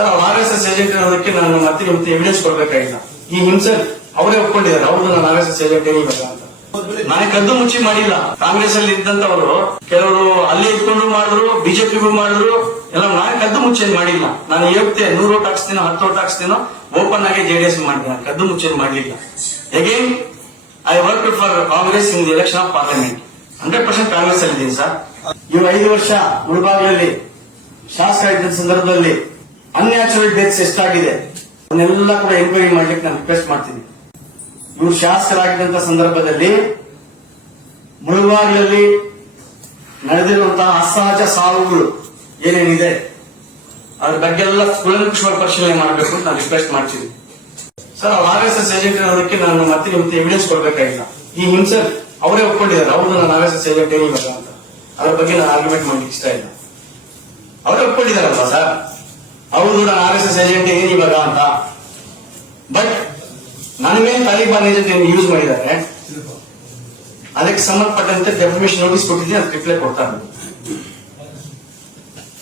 Sir, ಅವ್ರು R agent ಅನ್ನೋದಕ್ಕೆ ನಾನು ಮತ್ತೆ ಮತ್ತೆ ಎವಿಡೆನ್ಸ್ ಕೊಡ್ಬೇಕಾಗಿಲ್ಲ. ಈ ಹಿಂಸೆ ಅವರೇ ಒಪ್ಕೊಂಡಿದ್ದಾರೆ, ಅವ್ರು ನಾನು ಆರ್ ಎಸ್ ಎಸ್ ಏಜೆಂಟ್ ಏನಿಲ್ಲ ಅಂತ. ನಾನು ಕದ್ದು ಮುಚ್ಚಿ ಮಾಡಿಲ್ಲ. ಕಾಂಗ್ರೆಸ್ ಅಲ್ಲಿ ಇದ್ದಂತವರು ಕೆಲವರು ಅಲ್ಲಿ ಇದ್ಕೊಂಡು ಮಾಡಿದ್ರು, ಬಿಜೆಪಿಗೂ ಮಾಡಿದ್ರು, ಎಲ್ಲ ನಾನು ಕದ್ದು ಮುಚ್ಚಿ ಮಾಡಿಲ್ಲ. ನಾನು ಹೇಳ್ತೆ ನೂರು ಓಟ್ ಹಾಕ್ಸ್ತೀನೋ, ಹತ್ತು ಓಟ್ ಹಾಕ್ಸ್ತೀನೋ ಓಪನ್ ಆಗಿ ಜೆಡಿಎಸ್ ನಾನು ಕದ್ದು ಮುಚ್ಚಿ ಮಾಡಲಿಲ್ಲ. ಮಾಡ್ಲಿಲ್ಲ again I work for Congress in the election of parliament hundred percent Congress ಅಲ್ಲಿ ಇದ್ದೀನಿ ಸರ್ ಇವು ಐದು ವರ್ಷ ಮುಳುಬಾಗಿಲಲ್ಲಿ ಶಾಸಕ ಇದ್ದ ಸಂದರ್ಭದಲ್ಲಿ ಅನ್ಯಾಚುರಲ್ ಡೆತ್ಸ್ ಎಷ್ಟಾಗಿದೆ? ಅದನ್ನೆಲ್ಲ ಕೂಡ ಎನ್ಕ್ವೈರಿ ಮಾಡ್ಲಿಕ್ಕೆ ನಾನು ರಿಕ್ವೆಸ್ಟ್ ಮಾಡ್ತೀನಿ. ಇವರು ಶಾಸಕರಾಗಿದ್ದಂತ ಸಂದರ್ಭದಲ್ಲಿ ಮುಳುಬಾಗಿಲಲ್ಲಿ ನಡೆದಿರುವಂತಹ ಅಸಹಜ ಸಾವುಗಳು ಏನೇನಿದೆ, ಅದ್ರ ಬಗ್ಗೆ ಎಲ್ಲ ಕೂಲಂಕುಷವಾಗಿ ಪರಿಶೀಲನೆ ಮಾಡಬೇಕು ಅಂತ ನಾನು ರಿಕ್ವೆಸ್ಟ್ ಮಾಡ್ತೀನಿ. Sir R S S agent ಅನ್ನೋದಕ್ಕೆ ನಾನು ಮತ್ತೆ ಇವತ್ತು ಎವಿಡೆನ್ಸ್ ಕೊಡಬೇಕಾಗಿಲ್ಲ. ಈ ಹಿಂಸೆ ಅವರೇ ಒಪ್ಕೊಂಡಿದ್ದಾರೆ. ಅವರು ನಾನು ಆರ್ ಎಸ್ ಎಸ್ ಏಜೆಂಟ್ ಏನಿಲ್ಲ ಅಂತ. ಅದ್ರ ಬಗ್ಗೆ ನಾನು ಆರ್ಗ್ಯುಮೆಂಟ್ ಮಾಡ್ಲಿಕ್ಕೆ ಇಷ್ಟ ಇಲ್ಲ. ಅವರೇ ಒಪ್ಕೊಂಡಿದ್ದಾರಲ್ವಾ ಸರ್? ನಾನು ಆರ್ ಎಸ್ ಎಸ್ ಏಜೆಂಟ್ ಏನ್ ಇವಾಗ ಅಂತ. ಬಟ್ ಮೇಲೆ ತಾಲಿಬಾನ್ ಏಜೆಂಟ್ ಏನು ಯೂಸ್ ಮಾಡಿದ್ದಾರೆ? ಅದಕ್ಕೆ ಸಂಬಂಧಪಟ್ಟಂತೆ ಡೆಫರ್ಮೇಶನ್ ನೋಟಿಸ್ ಕೊಟ್ಟಿದ್ದೀನಿ, ಅದಕ್ಕೆ ರಿಪ್ಲೈ ಕೊಡ್ತಾರೆ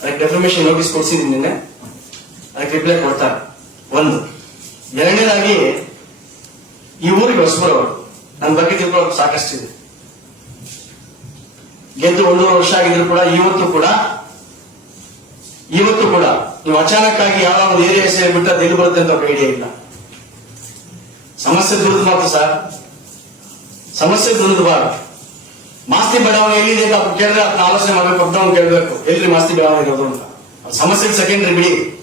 ಅದಕ್ಕೆ ಡೆಫರ್ಮೇಶನ್ ನೋಟಿಸ್ ಕೊಡಿಸಿದ್ದೀನಿ ನಿನ್ನೆ. ಅದಕ್ಕೆ ರಿಪ್ಲೈ ಕೊಡ್ತಾರೆ ಒಂದು, ಎರಡನೇದಾಗಿ ಈ ಊರಿಗೆ ಹೊಸಬರವರು, ನನ್ನ ಬಗ್ಗೆ ತಿಳ್ಕೊಳ್ಳೋದು ಸಾಕಷ್ಟಿದೆ. ಗೆದ್ದು ಒಂದೂವರೆ ವರ್ಷ ಆಗಿದ್ರು ಕೂಡ ಇವತ್ತು ಕೂಡ ಇವತ್ತು ಕೂಡ ನೀವು ಅಚಾನಕ್ ಆಗಿ ಯಾವ ಒಂದು ಏರಿಯಾ ಅದು ಎಲ್ಲಿ ಬರುತ್ತೆ ಅಂತ ಐಡಿಯಾ ಇಲ್ಲ. ಸಮಸ್ಯೆ ದುಡಿದಬಾರ್ದು ಸರ್. ಸಮಸ್ಯೆ ದುಡಿದಬಾರ್ದು ಮಾಸ್ತಿ ಬಡಾವಣೆ ಎಲ್ಲಿದೆ ಅಂತ ಕೇಳಿದ್ರೆ ಅದನ್ನ ಆಲೋಚನೆ ಮಾಡಬೇಕು ಅಂತ ಅವ್ನು ಕೇಳಬೇಕು. ಎಲ್ಲಿ ಮಾಸ್ತಿ ಬಡಾವಣೆ ಇರೋದು ಅಂತ. ಸಮಸ್ಯೆ ಸೆಕೆಂಡ್ರಿ ಬಿಡಿ.